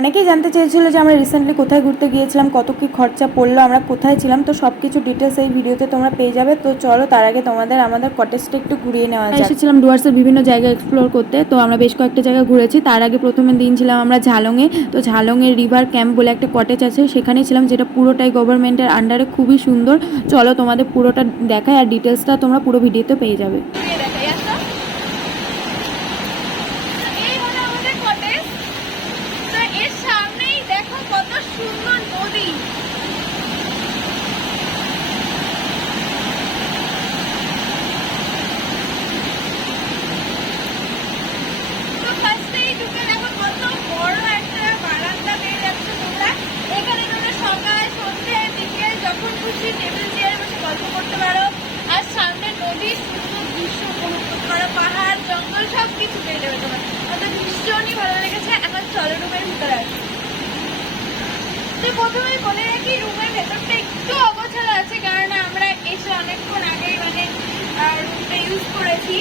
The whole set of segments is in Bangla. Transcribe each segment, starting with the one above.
অনেকেই জানতে চেয়েছিল যে আমরা রিসেন্টলি কোথায় ঘুরতে গিয়েছিলাম, কত কী খরচা পড়লো, আমরা কোথায় ছিলাম। তো সব কিছু ডিটেলস এই ভিডিওতে তোমরা পেয়ে যাবে। তো চলো তার আগে তোমাদের আমাদের কটেজটা একটু ঘুরিয়ে নেওয়া যায়। এসেছিলাম ডুয়ার্সের বিভিন্ন জায়গা এক্সপ্লোর করতে। তো আমরা বেশ কয়েকটা জায়গা ঘুরেছি। তার আগে প্রথমে দিন ছিলাম আমরা ঝালংয়ে। তো ঝালংয়ের রিভার ক্যাম্প বলে একটা কটেজ আছে, সেখানেই ছিলাম, যেটা পুরোটাই গভর্নমেন্টের আন্ডারে, খুবই সুন্দর। চলো তোমাদের পুরোটা দেখায়, আর ডিটেলসটা তোমরা পুরো ভিডিওতে পেয়ে যাবে। টেবিল চেয়ারে বসে গল্প করতে পারো, আর সামনে নদীর সুন্দর দৃশ্য উপভোগ করতে পারো, পাহাড় জঙ্গল সব কিছু পেয়ে যাবে তোমার। আমাদের ভীষণই ভালো লেগেছে। এখন চলো রুমের ভিতরে আসি। তো প্রথমেই বলে রাখি, রুমের ভেতরটা একটু অগোছালো আছে, কারণ আমরা এসে অনেকক্ষণ আগেই রুমটা ইউজ করেছি।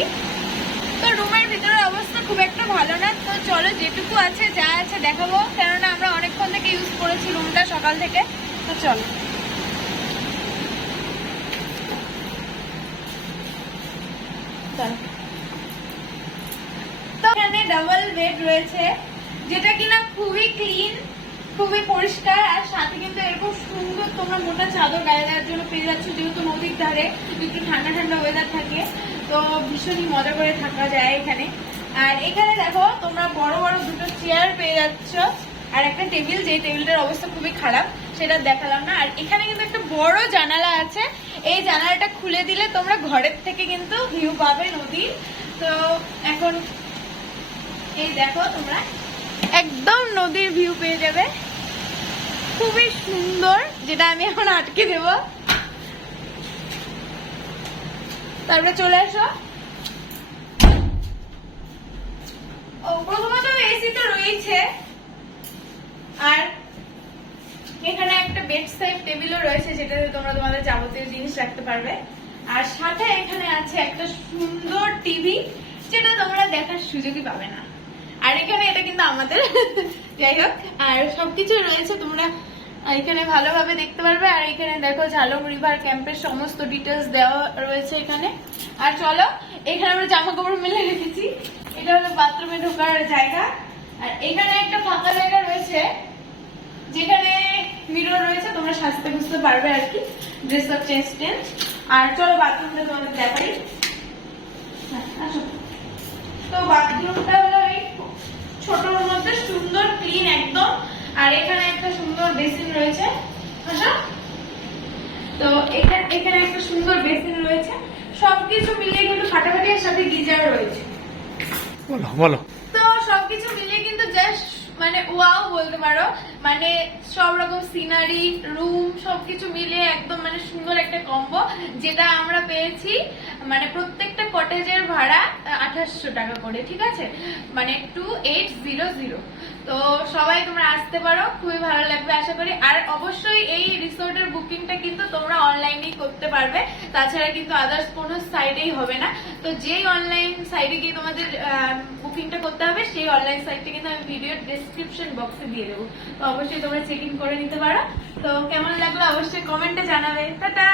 তো রুমের ভিতরের অবস্থা খুব একটা ভালো না। তো চলো যেটুকু আছে যা আছে দেখাবো, কেননা আমরা অনেকক্ষণ থেকে ইউজ করেছি রুমটা, সকাল থেকে। তো চলো। তো এখানে ডাবল বেড রয়েছে, যেটা কিনা খুবই ক্লিন, খুবই পরিষ্কার, আর সাথে কিন্তু এরকম সুন্দর তোমরা মোটা চাদর গায়ে দেওয়ার জন্য পেয়ে যাচ্ছ, যেহেতু নদীর ধারে একটু ঠান্ডা ঠান্ডা ওয়েদার থাকে, তো ভীষণই মজা করে থাকা যায় এখানে। আর এখানে দেখো তোমরা বড় বড় দুটো চেয়ার পেয়ে যাচ্ছ, আর একটা টেবিল, যে টেবিলটার অবস্থা খুবই খারাপ, সেটা দেখালাম না। আর এখানে কিন্তু একটা বড় জানালা আছে, এই জানালাটা খুলে দিলে তোমরা ঘরের থেকে কিন্তু ভিউ পাবে নদীর। তো এখন এই দেখো তোমরা একদম নদীর ভিউ পেয়ে যাবে, খুবই সুন্দর, যেটা আমি এখন আটকে দেব। তারপরে চলে আসো। প্রথমত এসি তো রয়েছে, আর এখানে একটা বেড সাইড টেবিলও রয়েছে, যেটাতে তোমরা তোমাদের যাবতীয় জিনিস রাখতে পারবে। আর সাথে এখানে আছে একটা সুন্দর টিভি, যেটা তোমরা দেখার সুযোগই পাবে না। আর এখানে এটা কিন্তু আমাদের যাই হোক, আর সবকিছু রয়েছে, তোমরা এখানে ভালোভাবে দেখতে পারবে। আর এখানে দেখো ঝালং রিভার ক্যাম্পের সমস্ত ডিটেলস দেওয়া রয়েছে এখানে। আর চলো, এখানে আমরা জামা কাপড় মেলে রেখেছি, এটা হলো বাথরুমে ঢোকার জায়গা। আর এখানে একটা ফাঁকা জায়গা রয়েছে, যেখানে মিরর রয়েছে, তোমরা সাজতে বুঝতে পারবে আর কি, ড্রেস আপ চেঞ্জ। আর চলো বাথরুমটা তোমাদের দেখাই। আসো। তো বাথরুমটা হলো এই ছোটর মধ্যে, সুন্দর ক্লিন একদম। আর এখানে একটা সুন্দর বেসিন রয়েছে। আসো। তো এখানে একটা সুন্দর বেসিন রয়েছে, সবকিছু মিলিয়ে কিন্তু ফাটাফাটি, এর সাথে গিজার রয়েছে। বলো। তো সবকিছু মিলিয়ে কিন্তু জাস্ট মানে ওয়াও বলতে পারো, মানে সব রকম সিনারি, রুম, সবকিছু মিলিয়ে একদম মানে সুন্দর একটা কম্বো, যেটা আমরা পেয়েছি। মানে প্রত্যেকটা কটেজের ভাড়া 2800 টাকা করে, ঠিক আছে, মানে 2800। তো সবাই তোমরা আসতে পারো, খুবই ভালো লাগবে আশা করি। আর অবশ্যই এই রিসোর্টের বুকিংটা কিন্তু তোমরা অনলাইনেই করতে পারবে, তাছাড়া কিন্তু আদার্স কোনো সাইটেই হবে না। তো যেই অনলাইন সাইটে গিয়ে তোমাদের বুকিংটা করতে হবে, সেই অনলাইন সাইটটা কিন্তু আমি ভিডিওর ডেসক্রিপশন বক্সে দিয়ে দেবো। তো অবশ্যই তোমরা চেক ইন করে নিতে পারো। তো কেমন লাগলো অবশ্যই কমেন্টে জানাবে। টাটা।